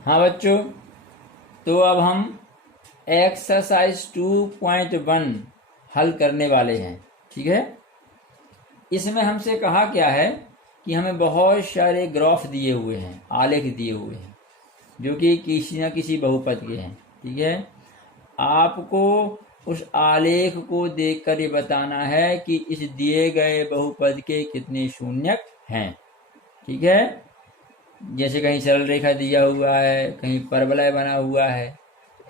हाँ बच्चों, तो अब हम एक्सरसाइज 2.1 हल करने वाले हैं। ठीक है, इसमें हमसे कहा क्या है कि हमें बहुत सारे ग्राफ दिए हुए हैं, आलेख दिए हुए हैं, जो कि किसी न किसी बहुपद के हैं। ठीक है, आपको उस आलेख को देखकर ये बताना है कि इस दिए गए बहुपद के कितने शून्यक हैं। ठीक है, जैसे कहीं सरल रेखा दिया हुआ है, कहीं परवलय बना हुआ है,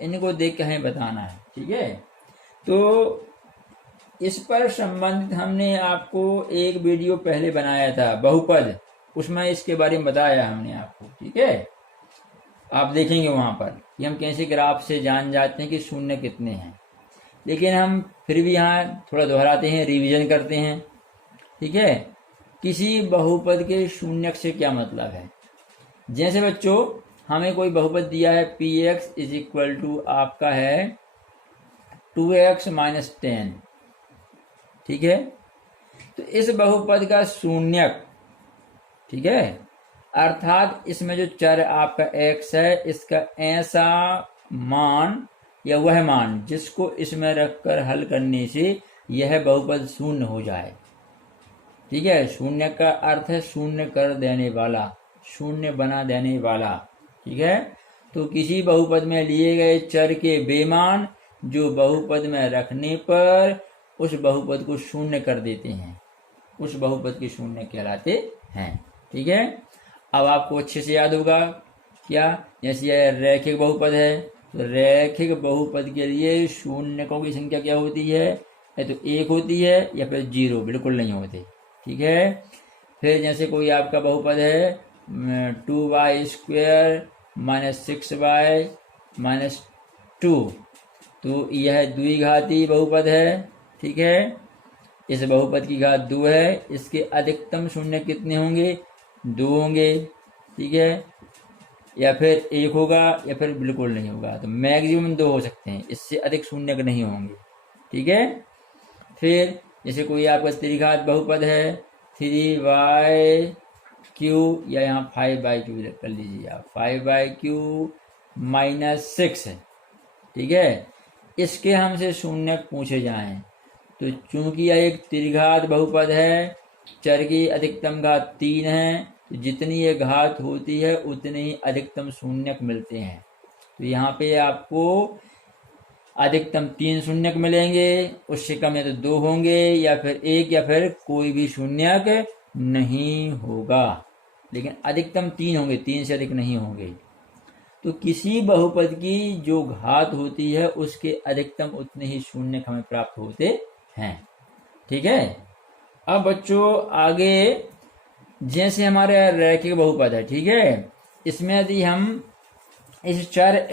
इनको देख के हमें बताना है। ठीक है, तो इस पर संबंधित हमने आपको एक वीडियो पहले बनाया था, बहुपद, उसमें इसके बारे में बताया हमने आपको। ठीक है, आप देखेंगे वहां पर कि हम कैसे ग्राफ से जान जाते हैं कि शून्य कितने हैं। लेकिन हम फिर भी यहाँ थोड़ा दोहराते हैं, रिवीजन करते हैं। ठीक है, किसी बहुपद के शून्यक से क्या मतलब है। जैसे बच्चों, हमें कोई बहुपद दिया है P X is equal to आपका है 2x माइनस 10। ठीक है, तो इस बहुपद का शून्यक, ठीक है, अर्थात इसमें जो चर आपका x है, इसका ऐसा मान या वह मान जिसको इसमें रखकर हल करने से यह बहुपद शून्य हो जाए। ठीक है, शून्य का अर्थ है शून्य कर देने वाला, शून्य बना देने वाला। ठीक है, तो किसी बहुपद में लिए गए चर के बेमान जो बहुपद में रखने पर उस बहुपद को शून्य कर देते हैं, उस बहुपद के शून्य कहलाते हैं। ठीक है, अब आपको अच्छे से याद होगा क्या, जैसे यह रैखिक बहुपद है, तो रैखिक बहुपद के लिए शून्यकों की संख्या क्या होती है, या तो 1 होती है या फिर 0, बिल्कुल नहीं होते। ठीक है, फिर जैसे कोई आपका बहुपद है 2y² माइनस 6y माइनस 2, तो यह द्विघाती बहुपद है। ठीक है, इस बहुपद की घात 2 है, इसके अधिकतम शून्य कितने होंगे, 2 होंगे। ठीक है, या फिर 1 होगा या फिर बिल्कुल नहीं होगा, तो मैक्सिमम 2 हो सकते हैं, इससे अधिक शून्य नहीं होंगे। ठीक है, फिर जैसे कोई आपका त्रिघात बहुपद है 3y³ या यहाँ 5y³ कर लीजिए आप, 5y³ माइनस 6 है। ठीक है, इसके हमसे शून्य पूछे जाएं, तो चूंकि यह एक त्रिघात बहुपद है, चर की अधिकतम घात 3 है, तो जितनी ये घात होती है उतने ही अधिकतम शून्यक मिलते हैं। तो यहाँ पे आपको अधिकतम 3 शून्यक मिलेंगे, उससे कम या तो 2 होंगे या फिर 1 या फिर कोई भी शून्यक नहीं होगा, लेकिन अधिकतम 3 होंगे, 3 से अधिक नहीं होंगे। तो किसी बहुपद की जो घात होती है उसके अधिकतम उतने ही शून्यक हमें प्राप्त होते हैं। ठीक है, अब बच्चों आगे जैसे हमारे रैखिक बहुपद है, ठीक है, इसमें यदि हम इस चर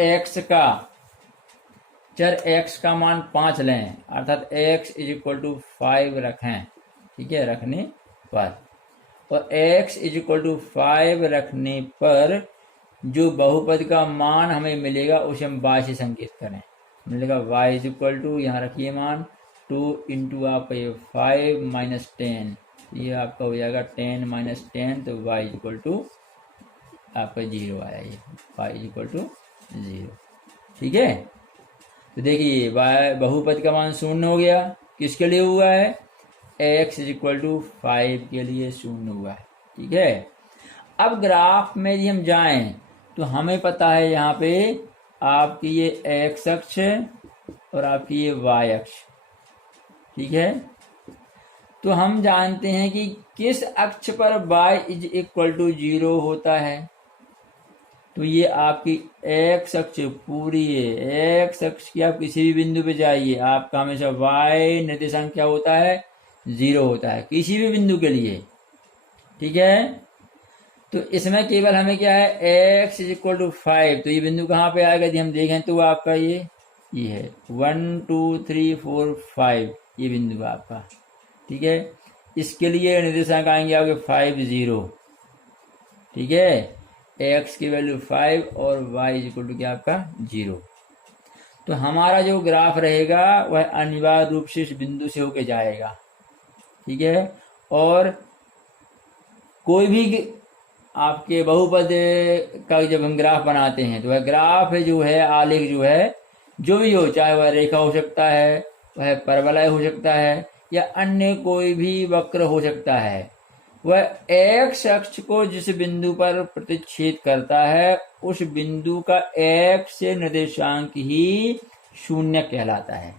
x का मान 5 लें, अर्थात x इज इक्वल टू 5 रखें। ठीक है, रखने पर, और x इज इक्वल टू 5 रखने पर जो बहुपद का मान हमें मिलेगा उसे हम y से संकेत करें। मिलेगा y इज इक्वल टू, यहाँ रखिए मान 2 इंटू आप 5 माइनस 10, ये आपका हो जाएगा 10 माइनस 10, तो y इज इक्वल टू आपका 0 आया, ये y इज इक्वल टू 0। ठीक है, तो देखिए बहुपद का मान शून्य हो गया, किसके लिए हुआ है, x इज इक्वल टू 5 के लिए शून्य हुआ है। ठीक है, अब ग्राफ में यदि हम जाएं तो हमें पता है यहाँ पे आपकी ये x अक्ष और आपकी ये y अक्ष। ठीक है, तो हम जानते हैं कि किस अक्ष पर y इज इक्वल टू 0 होता है, तो ये आपकी x अक्ष पूरी है। x अक्ष की आप किसी भी बिंदु पे जाइए, आपका हमेशा y निर्देशांक क्या होता है, 0 होता है किसी भी बिंदु के लिए। ठीक है, तो इसमें केवल हमें क्या है, x इज इक्वल टू 5, तो ये बिंदु कहाँ पे आएगा यदि हम देखें तो आपका ये है 1 2 3 4 5, ये बिंदु आपका। ठीक है, इसके लिए निर्देशांक आएंगे आपके 5 0। ठीक है, x की वैल्यू 5 और y इज इक्वल टू क्या आपका 0। तो हमारा जो ग्राफ रहेगा वह अनिवार्य रूप से इस बिंदु से होके जाएगा। ठीक है, और कोई भी आपके बहुपद का जब हम ग्राफ बनाते हैं तो वह ग्राफ जो है, आलेख जो है, जो भी हो, चाहे वह रेखा हो सकता है, वह परवलय हो सकता है, या अन्य कोई भी वक्र हो सकता है, वह एक्स अक्ष को जिस बिंदु पर प्रतिच्छेद करता है उस बिंदु का एक्स से निर्देशांक ही शून्य कहलाता है।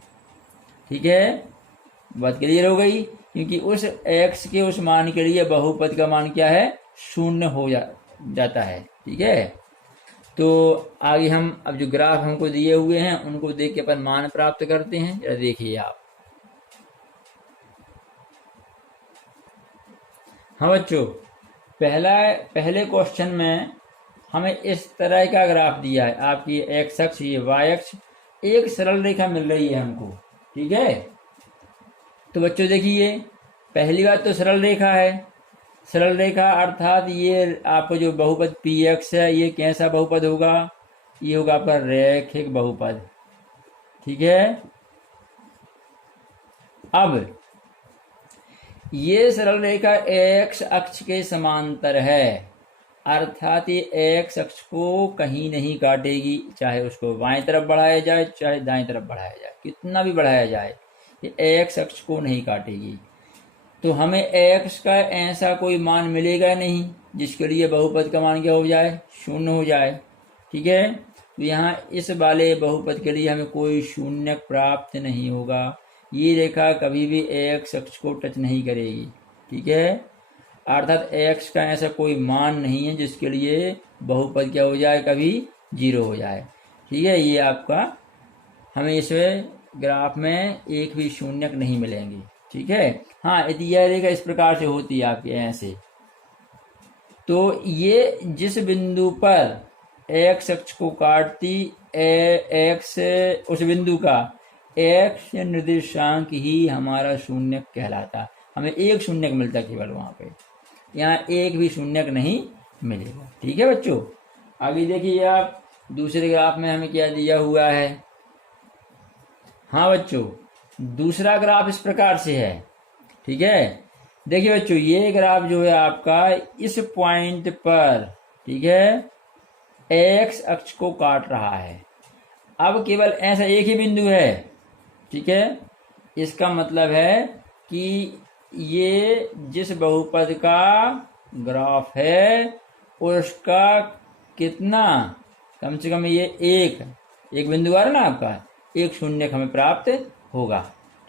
ठीक है, बात क्लियर हो गई? क्योंकि उस एक्स के उस मान के लिए बहुपद का मान क्या है? शून्य हो जाता है। ठीक है, तो आगे हम अब जो ग्राफ हमको दिए हुए हैं उनको देख के अपन मान प्राप्त करते हैं। जरा देखिए आप। हाँ बच्चों, पहले क्वेश्चन में हमें इस तरह का ग्राफ दिया है। आपकी एक्स अक्ष, ये वाई अक्ष, एक सरल रेखा मिल रही है हमको। ठीक है, तो बच्चों देखिए, पहली बात तो सरल रेखा है। सरल रेखा अर्थात ये आपको जो बहुपद पी एक्स है, ये कैसा बहुपद होगा? ये होगा आपका रैखिक बहुपद। ठीक है, अब ये सरल रेखा एक्स अक्ष के समांतर है, अर्थात ये एक्स अक्ष को कहीं नहीं काटेगी, चाहे उसको बाएं तरफ बढ़ाया जाए चाहे दाएं तरफ बढ़ाया जाए, कितना भी बढ़ाया जाए, ये एक्स अक्ष को नहीं काटेगी। तो हमें एक्स का ऐसा कोई मान मिलेगा नहीं जिसके लिए बहुपद का मान क्या हो जाए? शून्य हो जाए। ठीक है, तो यहाँ इस वाले बहुपद के लिए हमें कोई शून्य प्राप्त नहीं होगा। ये रेखा कभी भी एक्स अक्ष को टच नहीं करेगी। ठीक है, अर्थात एक्स का ऐसा कोई मान नहीं है जिसके लिए बहुपद क्या हो जाए? कभी 0 हो जाए। ठीक है, ये आपका हमें इस ग्राफ में एक भी शून्यक नहीं मिलेंगे। ठीक है, हाँ, यदि यह रेखा इस प्रकार से होती है आपके ऐसे, तो ये जिस बिंदु पर एक्स अक्ष को काटती, एक्स उस बिंदु का एक्स निर्देशांक ही हमारा शून्यक कहलाता। हमें एक शून्यक मिलता केवल वहां पे, यहाँ एक भी शून्यक नहीं मिलेगा। ठीक है बच्चों, आगे देखिए आप, दूसरे ग्राफ में हमें क्या दिया हुआ है। हाँ बच्चों, दूसरा ग्राफ इस प्रकार से है। ठीक है, देखिए बच्चों, ये ग्राफ जो है आपका इस पॉइंट पर, ठीक है, एक्स अक्ष को काट रहा है। अब केवल ऐसा एक ही बिंदु है। ठीक है, इसका मतलब है कि ये जिस बहुपद का ग्राफ है उसका कितना, कम से कम ये एक बिंदु आ रहा ना आपका, एक शून्य हमें प्राप्त होगा।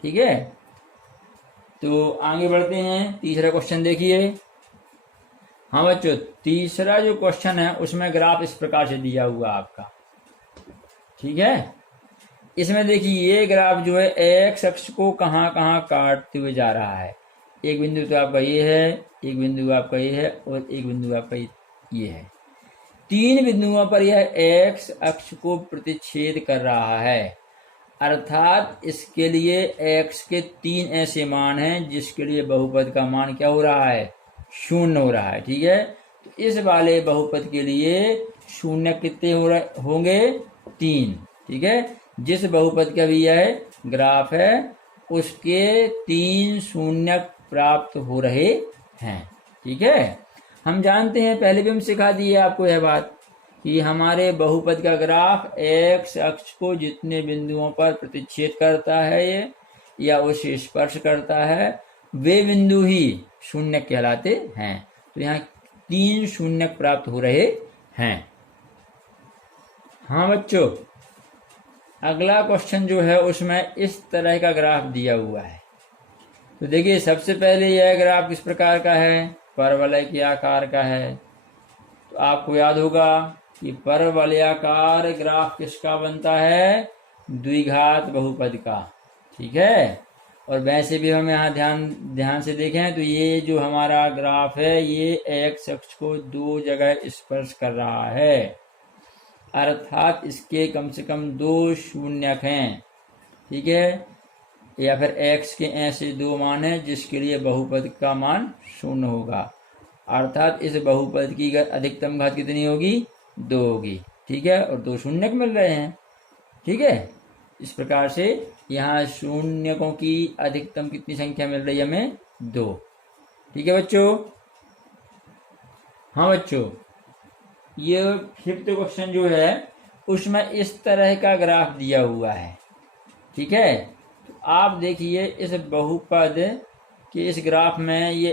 ठीक है, तो आगे बढ़ते हैं। तीसरा क्वेश्चन देखिए। हाँ बच्चों, तीसरा जो क्वेश्चन है उसमें ग्राफ इस प्रकार से दिया हुआ आपका। ठीक है, इसमें देखिए ये ग्राफ जो है एक्स अक्ष को कहाँ कहाँ काटते हुए जा रहा है। एक बिंदु तो आपका ये है, एक बिंदु आपका ये है, और एक बिंदु आपका ये है। 3 बिंदुओं पर यह एक्स अक्ष को प्रतिच्छेद कर रहा है, अर्थात इसके लिए x के 3 ऐसे मान हैं जिसके लिए बहुपद का मान क्या हो रहा है? शून्य हो रहा है। ठीक है, तो इस वाले बहुपद के लिए शून्य कितने होंगे? 3। ठीक है, जिस बहुपद का भी यह ग्राफ है उसके 3 शून्य प्राप्त हो रहे हैं। ठीक है, हम जानते हैं, पहले भी हम सिखा दिए आपको यह बात, कि हमारे बहुपद का ग्राफ एक्स अक्ष को जितने बिंदुओं पर प्रतिच्छेद करता है ये, या उसे स्पर्श करता है, वे बिंदु ही शून्य कहलाते हैं। तो यहाँ 3 शून्य प्राप्त हो रहे हैं। हाँ बच्चों, अगला क्वेश्चन जो है उसमें इस तरह का ग्राफ दिया हुआ है। तो देखिए, सबसे पहले यह ग्राफ किस प्रकार का है? परवलय के आकार का है। तो आपको याद होगा कि परवलयाकार ग्राफ किसका बनता है? द्विघात बहुपद का। ठीक है, और वैसे भी हम यहाँ ध्यान से देखें तो ये जो हमारा ग्राफ है ये एक्स अक्ष को 2 जगह स्पर्श कर रहा है, अर्थात इसके कम से कम 2 शून्यक हैं। ठीक है, या फिर x के ऐसे 2 मान हैं जिसके लिए बहुपद का मान 0 होगा, अर्थात इस बहुपद की अधिकतम घात कितनी होगी? 2 होगी। ठीक है, और 2 शून्यक मिल रहे हैं। ठीक है, इस प्रकार से यहाँ शून्यकों की अधिकतम कितनी संख्या मिल रही है हमें? 2। ठीक है बच्चों, हाँ बच्चों, ये 5th क्वेश्चन जो है उसमें इस तरह का ग्राफ दिया हुआ है। ठीक है, तो आप देखिए इस बहुपद के इस ग्राफ में ये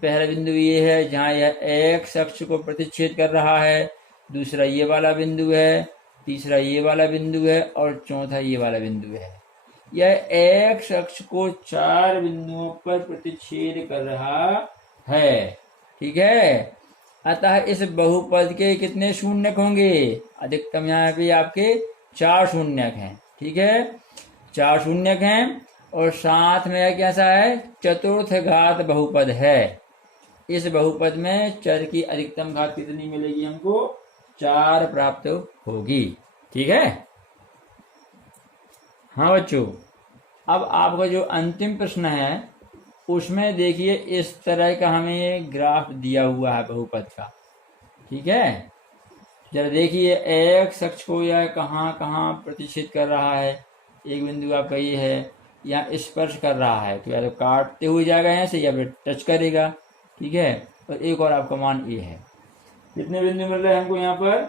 पहला बिंदु ये है जहाँ यह एक्स अक्ष को प्रतिच्छेद कर रहा है, दूसरा ये वाला बिंदु है, तीसरा ये वाला बिंदु है और चौथा ये वाला बिंदु है। यह एक्स अक्ष को 4 बिंदुओं पर प्रतिच्छेद कर रहा है। ठीक है, अतः इस बहुपद के कितने शून्यक होंगे? अधिकतम यहाँ पे आपके 4 शून्यक हैं। ठीक है, 4 शून्यक हैं और साथ में यह कैसा है? चतुर्थ घात बहुपद है। इस बहुपद में चर की अधिकतम घात कितनी मिलेगी? हमको 4 प्राप्त होगी। ठीक है, हाँ बच्चों, अब आपका जो अंतिम प्रश्न है उसमें देखिए इस तरह का हमें ग्राफ दिया हुआ है बहुपद का। ठीक है, जरा देखिए एक्स अक्ष को यह कहाँ कहाँ प्रतिच्छेद कर रहा है। एक बिंदु आपका ये है, यहाँ स्पर्श कर रहा है तो या तो काटते हुए जाएगा यहाँ से या फिर टच करेगा। ठीक है, और एक और आपका मान ये है। कितने बिंदु मिल रहे हैं हमको यहाँ पर?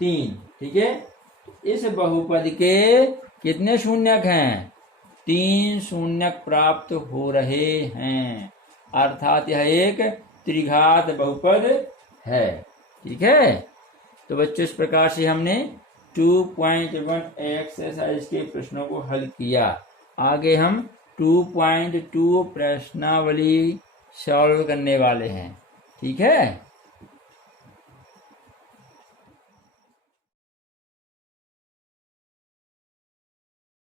3। ठीक है, इस बहुपद के कितने शून्यक हैं? 3 शून्यक प्राप्त हो रहे हैं, अर्थात यह एक त्रिघात बहुपद है। ठीक है, तो बच्चों इस प्रकार से हमने 2.1 एक्सरसाइज के प्रश्नों को हल किया। आगे हम 2.2 प्रश्नावली सॉल्व करने वाले हैं। ठीक है।